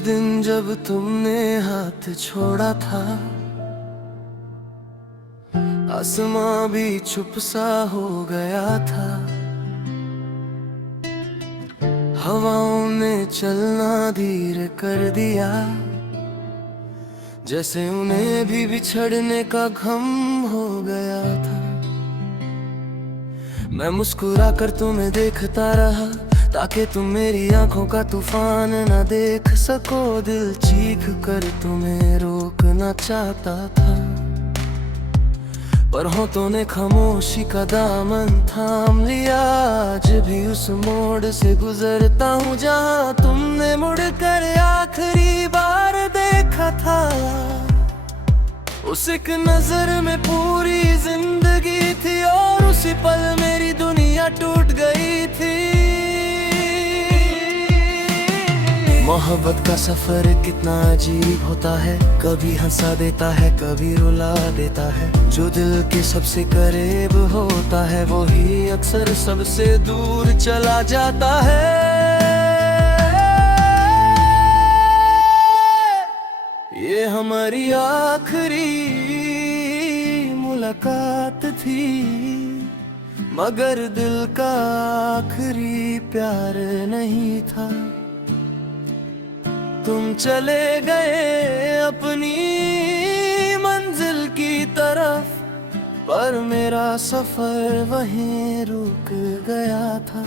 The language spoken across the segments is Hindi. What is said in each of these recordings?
दिन जब तुमने हाथ छोड़ा था, आसमां भी चुप सा हो गया था। हवाओं ने चलना धीरे कर दिया, जैसे उन्हें भी बिछड़ने का गम हो गया था। मैं मुस्कुरा कर तुम्हें देखता रहा, ताकि तुम मेरी आंखों का तूफान न देख सको। दिल चीख कर तुम्हें रोकना चाहता था, पर होठों ने खामोशी का दामन थाम लिया। आज भी उस मोड़ से गुजरता हूँ जहाँ तुमने मुड़कर आखिरी बार देखा था। उस एक नजर में पूरी जिंदगी थी, और उसी पल मेरी दुनिया टूट गई थी। मोहब्बत का सफर कितना अजीब होता है, कभी हंसा देता है, कभी रुला देता है। जो दिल के सबसे करीब होता है, वो ही अक्सर सबसे दूर चला जाता है। ये हमारी आखिरी मुलाकात थी, मगर दिल का आखिरी प्यार नहीं था। तुम चले गए अपनी मंजिल की तरफ, पर मेरा सफर वहीं रुक गया था।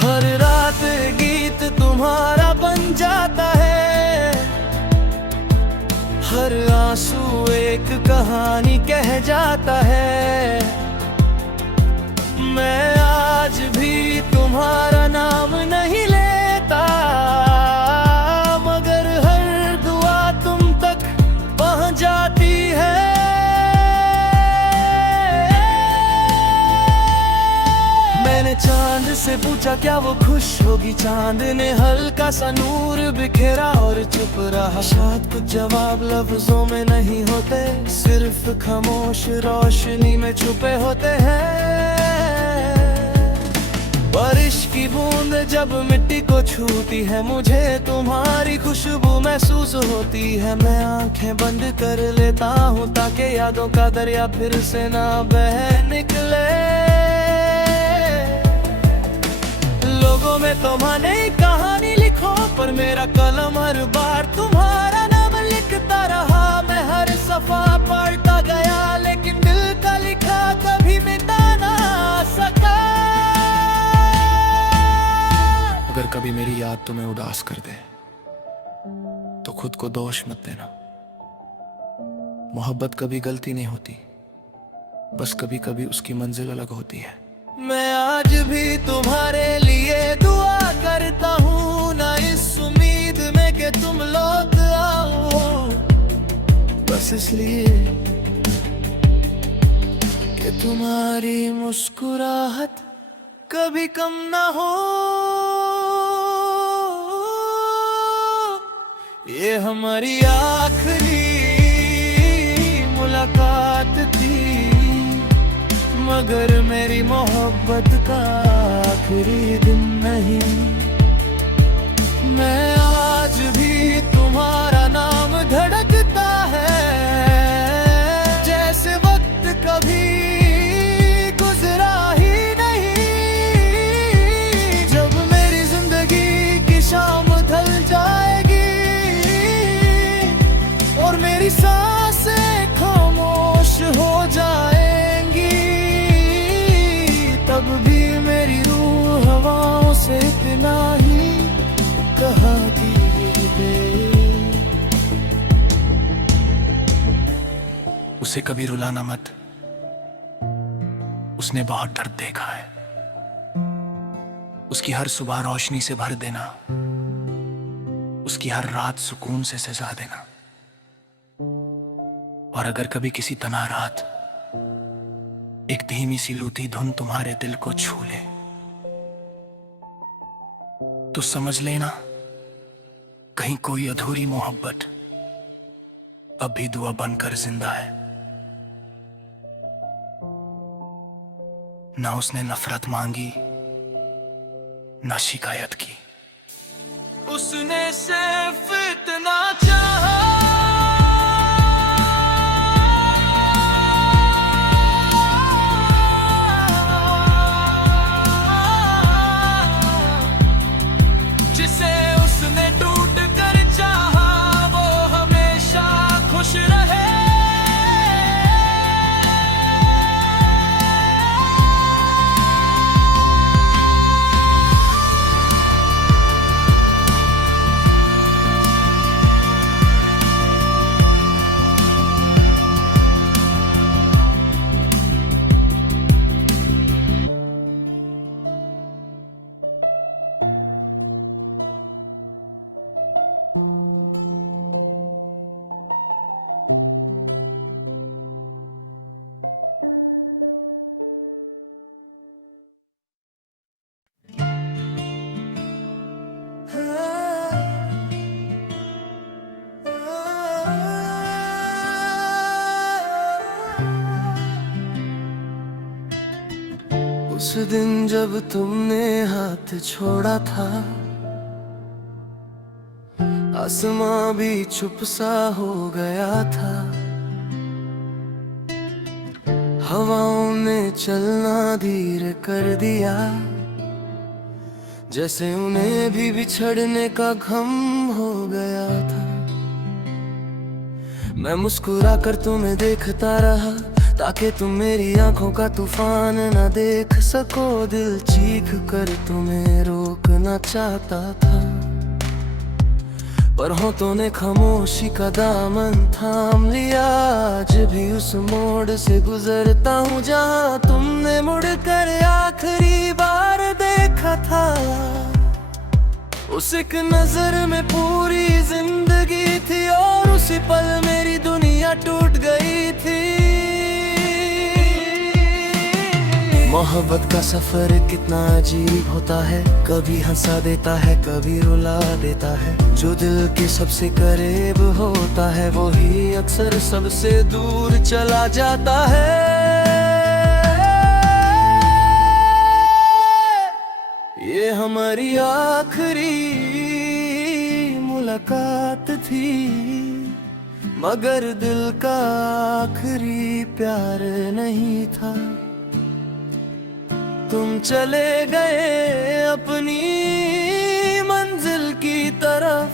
हर रात गीत तुम्हारा बन जाता है, हर आंसू एक कहानी कह जाता है। मैं आज भी तुम्हारा नाम नहीं लेता, मगर हर दुआ तुम तक पहुंच जाती है। मैंने चांद से पूछा क्या वो खुश होगी, चांद ने हल्का सा नूर बिखेरा और चुप रहा। शायद कुछ जवाब लफ्जों में नहीं होते, सिर्फ खामोश रोशनी में छुपे होते हैं। बारिश की बूंद जब मिट्टी को छूती है, मुझे तुम्हारी खुशबू महसूस होती है। मैं आंखें बंद कर लेता हूँ, ताकि यादों का दरिया फिर से ना बह निकले। लोगों में तुम्हारी कहानी लिखो, पर मेरा कलम हर बार तुम्हारा नाम लिखता रहा। मैं हर सफा पढ़ता गया, लेकिन दिल का लिखा कभी मिटा ना सका। अगर कभी मेरी याद तुम्हें उदास कर दे, तो खुद को दोष मत देना। मोहब्बत कभी गलती नहीं होती, बस कभी कभी उसकी मंजिल अलग होती है। मैं आज भी तुम्हारे लिए दुआ करता हूँ, ना इस उम्मीद में कि तुम लौट आओ, बस इसलिए कि तुम्हारी मुस्कुराहट कभी कम ना हो। ये हमारी आखिरी मुलाकात थी, मगर मेरी मोहब्बत का आखिरी दिन नहीं। मैं आज भी तुम्हारा नाम धड़कता है, जैसे वक्त कभी गुजरा ही नहीं। जब मेरी जिंदगी की शाम ढल जाएगी और मेरी सांसें खामोश हो जाएंगी, तब भी मेरी रूह हवाओं से इतना ही कहा दे। उसे कभी रुलाना मत, उसने बहुत दर्द देखा है। उसकी हर सुबह रोशनी से भर देना, उसकी हर रात सुकून से सजा देना। और अगर कभी किसी तना रात एक धीमी सी लूटी धुन तुम्हारे दिल को छू ले, तो समझ लेना कहीं कोई अधूरी मोहब्बत अब भी दुआ बनकर जिंदा है। ना उसने नफरत मांगी, ना शिकायत की, उसने सिर्फ इतना चाहा, जिसे उसने टूट कर चाहा वो हमेशा खुश रहे। उस दिन जब तुमने हाथ छोड़ा था, आसमां भी चुप सा हो गया था। हवाओं ने चलना धीरे कर दिया, जैसे उन्हें भी बिछड़ने का गम हो गया था। मैं मुस्कुरा कर तुम्हें देखता रहा, ताकि तुम मेरी आंखों का तूफान न देख सको। दिल चीख कर तुम्हें रोकना चाहता था, पर होठों ने खामोशी का दामन थाम लिया। आज भी उस मोड़ से गुजरता हूँ जहाँ तुमने मुड़कर आखिरी बार देखा था। उस एक नजर में पूरी जिंदगी थी, और उसी पल मेरी दुनिया टूट गई थी। मोहब्बत का सफर कितना अजीब होता है, कभी हंसा देता है कभी रुला देता है। जो दिल के सबसे करीब होता है वही अक्सर सबसे दूर चला जाता है। ये हमारी आखिरी मुलाकात थी, मगर दिल का आखिरी प्यार नहीं था। तुम चले गए अपनी मंजिल की तरफ,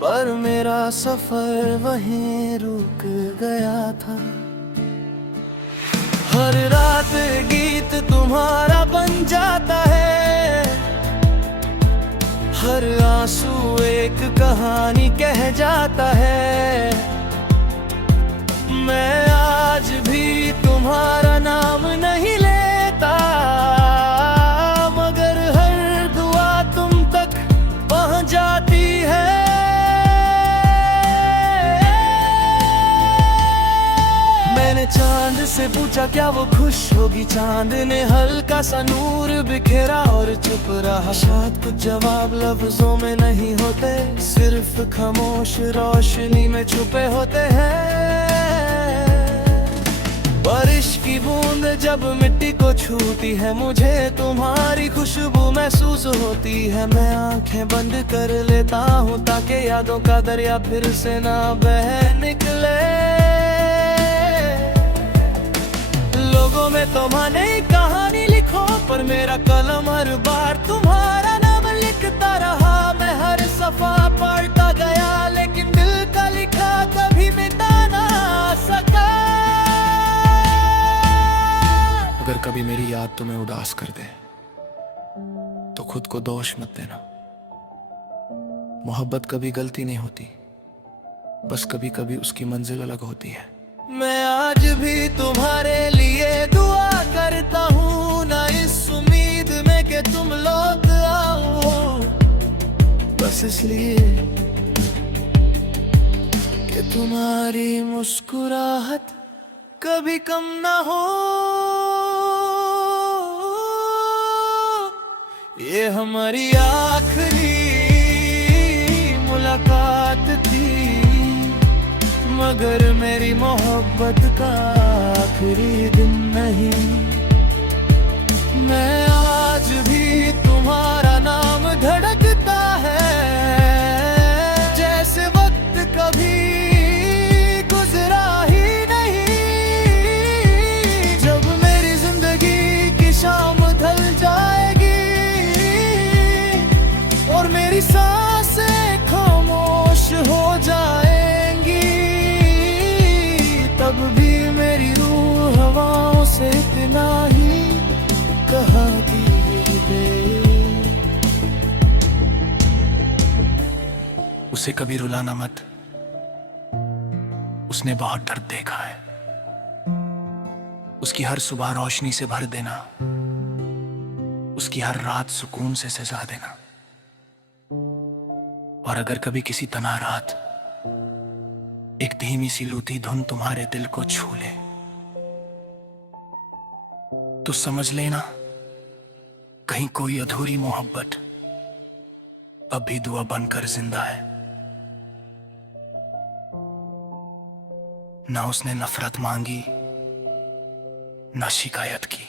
पर मेरा सफर वहीं रुक गया था। हर रात गीत तुम्हारा बन जाता है, हर आंसू एक कहानी कह जाता है। मैं आज भी तुम्हारा नाम नहीं लेता, मगर हर दुआ तुम तक पहुंच जाती है। मैंने चांद से पूछा क्या वो खुश होगी, चांद ने हल्का सा नूर बिखेरा और चुप रहा। शायद कुछ जवाब लफ्जों में नहीं होते, सिर्फ खामोश रोशनी में छुपे होते हैं। बारिश की बूंद जब मिट्टी को छूती है, मुझे तुम्हारी खुशबू महसूस होती है। मैं आंखें बंद कर लेता हूँ ताकि यादों का दरिया फिर से ना बह निकले। लोगों में तुम्हारी कहानी लिखो, पर मेरा कलम हर बार तुम्हारा नाम लिखता रहा। मैं हर सफा पढ़ता गया, लेकिन दिल का लिखा कभी मिटा ना सका। अगर कभी मेरी याद तुम्हें उदास कर दे तो खुद को दोष मत देना। मोहब्बत कभी गलती नहीं होती, बस कभी कभी उसकी मंजिल अलग होती है। मैं आज भी तुम्हारे लिए दुआ करता हूँ, ना इस उम्मीद में कि तुम लौट आओ, बस इसलिए कि तुम्हारी मुस्कुराहट कभी कम ना हो। ये हमारी आखिरी मुलाकात थी, मगर मेरी मोहब्बत का आखिरी दिन नहीं। मैं आज भी तुम्हारा नाम धड़कता है, उसे कभी रुलाना मत, उसने बहुत दर्द देखा है। उसकी हर सुबह रोशनी से भर देना, उसकी हर रात सुकून से सजा देना। और अगर कभी किसी तना रात एक धीमी सी लूटी धुन तुम्हारे दिल को छू ले, तो समझ लेना कहीं कोई अधूरी मोहब्बत अब भी दुआ बनकर जिंदा है। ना उसने नफरत मांगी, ना शिकायत की,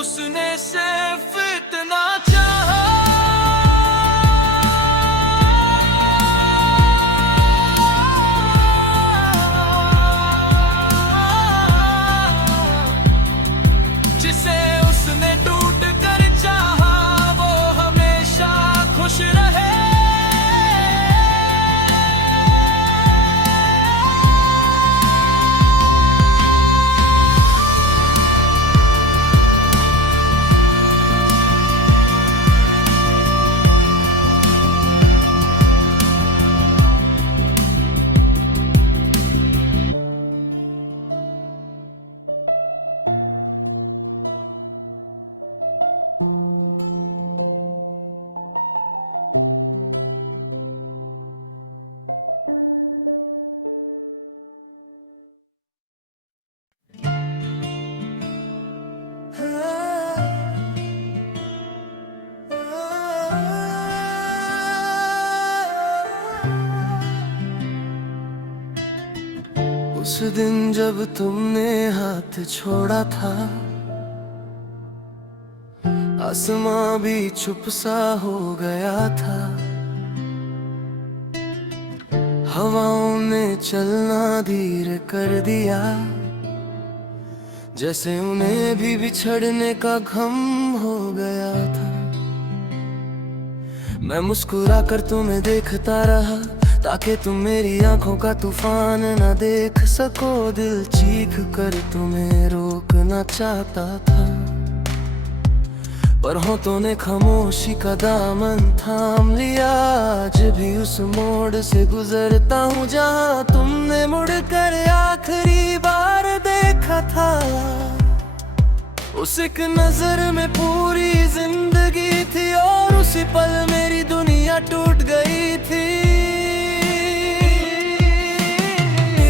उसने सिर्फ इतना चाहा जिसे उसने टूट कर चाहा वो हमेशा खुश रहे। उस दिन जब तुमने हाथ छोड़ा था, आसमां भी चुप सा हो गया था। हवाओं ने चलना धीरे कर दिया, जैसे उन्हें भी बिछड़ने का गम हो गया था। मैं मुस्कुरा कर तुम्हें देखता रहा, ताकि तुम मेरी आंखों का तूफान न देख सको। दिल चीख कर तुम्हें रोकना चाहता था, पर होठों ने खामोशी का दामन थाम लिया। आज भी उस मोड़ से गुजरता हूँ जहाँ तुमने मुड़कर आखिरी बार देखा था। उस एक नजर में पूरी जिंदगी थी, और उसी पल मेरी दुनिया टूट गई थी।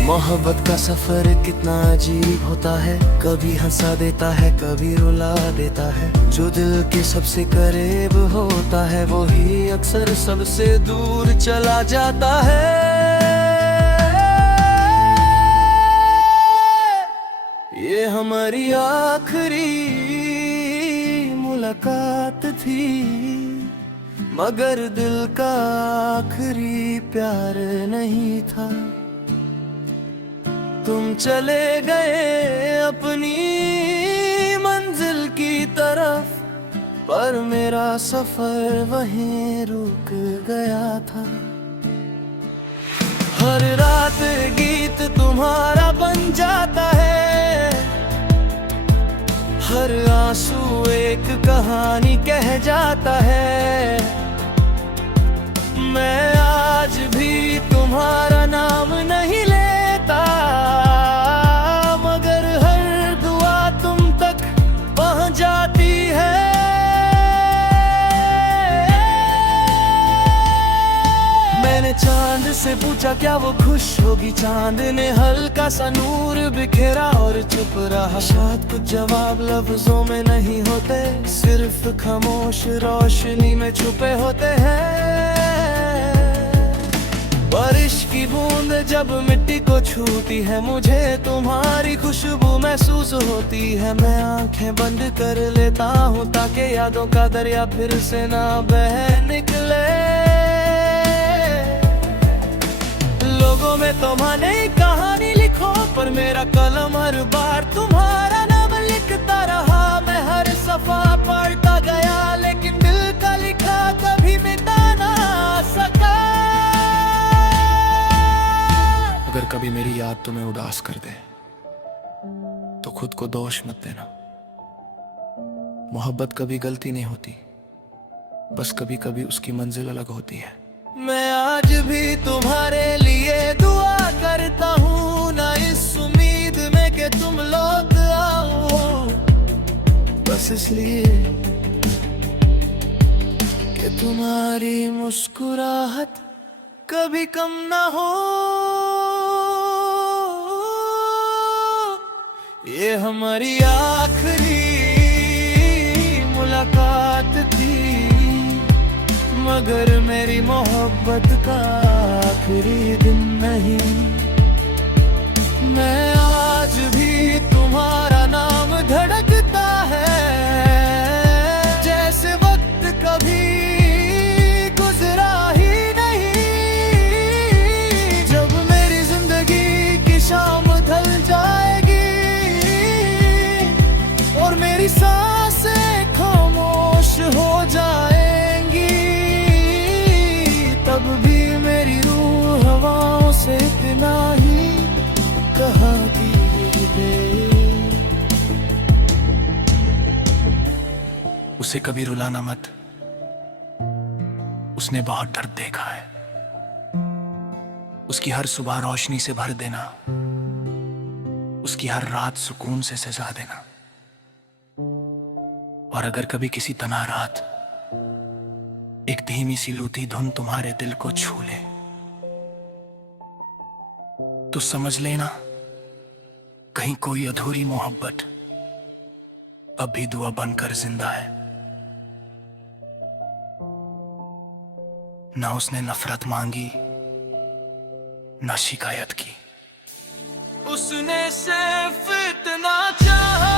मोहब्बत का सफर कितना अजीब होता है, कभी हंसा देता है, कभी रुला देता है। जो दिल के सबसे करीब होता है वही अक्सर सबसे दूर चला जाता है। ये हमारी आखिरी मुलाकात थी, मगर दिल का आखिरी प्यार नहीं था। तुम चले गए अपनी मंजिल की तरफ, पर मेरा सफर वहीं रुक गया था। हर रात गीत तुम्हारा बन जाता है, हर आंसू एक कहानी कह जाता है। मैं आज भी तुम्हारा नाम नहीं लेता, मगर हर दुआ तुम तक पहुंच जाती है। मैंने चांद से पूछा क्या वो खुश होगी, चांद ने हल्का सा नूर बिखेरा और चुप रहा। शायद कुछ जवाब लफ्जों में नहीं होते, सिर्फ खामोश रोशनी में छुपे होते हैं। बारिश की बूंद जब मिट्टी को छूती है, मुझे तुम्हारी खुशबू महसूस होती है। मैं आंखें बंद कर लेता हूँ ताकि यादों का दरिया फिर से ना बह निकले। लोगों में तुम्हारी कहानी लिखो, पर मेरा कलम हर बार तुम्हारा नाम लिखता रहा। मैं हर सफा पढ़ता गया, लेकिन दिल का लिखा कभी मिटा ना सका। अगर कभी मेरी याद तुम्हें उदास कर दे तो खुद को दोष मत देना। मोहब्बत कभी गलती नहीं होती, बस कभी कभी उसकी मंजिल अलग होती है। मैं आज भी तुम्हारे लिए दुआ करता हूँ, ना इस उम्मीद में कि तुम लौट आओ, बस इसलिए कि तुम्हारी मुस्कुराहट कभी कम ना हो। ये हमारी आखिरी मुलाकात थी, मगर मेरी मोहब्बत का आखिरी दिन नहीं। मैं आज भी तुम्हारा नाम धड़कता है, जैसे वक्त कभी गुजरा ही नहीं। जब मेरी जिंदगी की शाम ढल जाएगी और मेरी सांसें खामोश हो जाएंगी, तब भी मेरी रूह हवाओं से इतना ही कहाती है। उसे कभी रुलाना मत, उसने बहुत दर्द देखा है। उसकी हर सुबह रोशनी से भर देना, उसकी हर रात सुकून से सजा देना। और अगर कभी किसी तना रात एक धीमी सी लूटी धुन तुम्हारे दिल को छू ले, तो समझ लेना कहीं कोई अधूरी मोहब्बत अब भी दुआ बनकर जिंदा है। ना उसने नफरत मांगी, ना शिकायत की, उसने सिर्फ इतना चाहा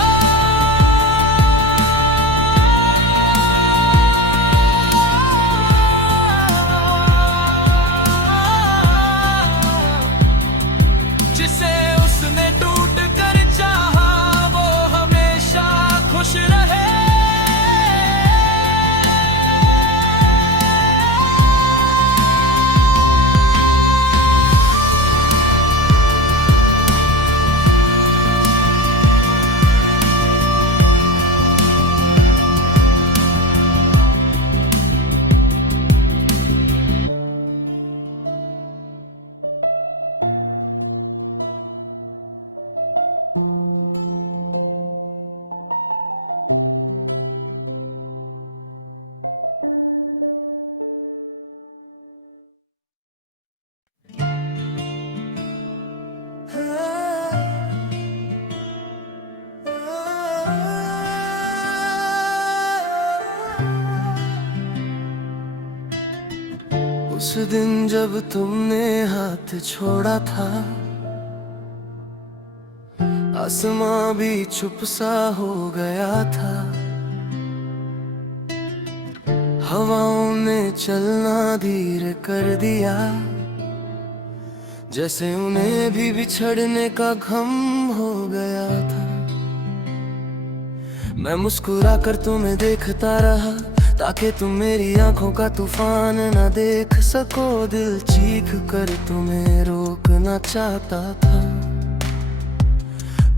जिसे उसने टूट कर चाहा, वो हमेशा खुश रहे। उस दिन जब तुमने हाथ छोड़ा था, आसमां भी चुप सा हो गया था। हवाओं ने चलना धीरे कर दिया, जैसे उन्हें भी बिछड़ने का गम हो गया था। मैं मुस्कुरा कर तुम्हें देखता रहा, ताकि तुम मेरी आंखों का तूफान न देख सको। दिल चीख कर तुम्हें रोकना चाहता था,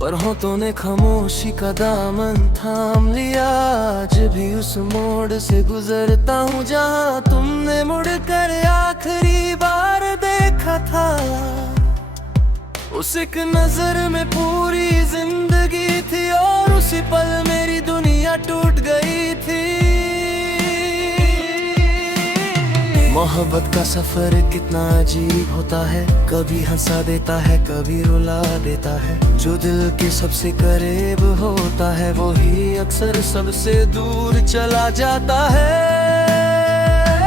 पर होठों ने खामोशी का दामन थाम लिया। आज भी उस मोड़ से गुजरता हूँ जहाँ तुमने मुड़कर आखिरी बार देखा था। उस एक नजर में पूरी जिंदगी थी, और उसी पल मेरी दुनिया टूट गई थी। मोहब्बत का सफर कितना अजीब होता है, कभी हंसा देता है, कभी रुला देता है। जो दिल के सबसे करीब होता है, वो ही अक्सर सबसे दूर चला जाता है।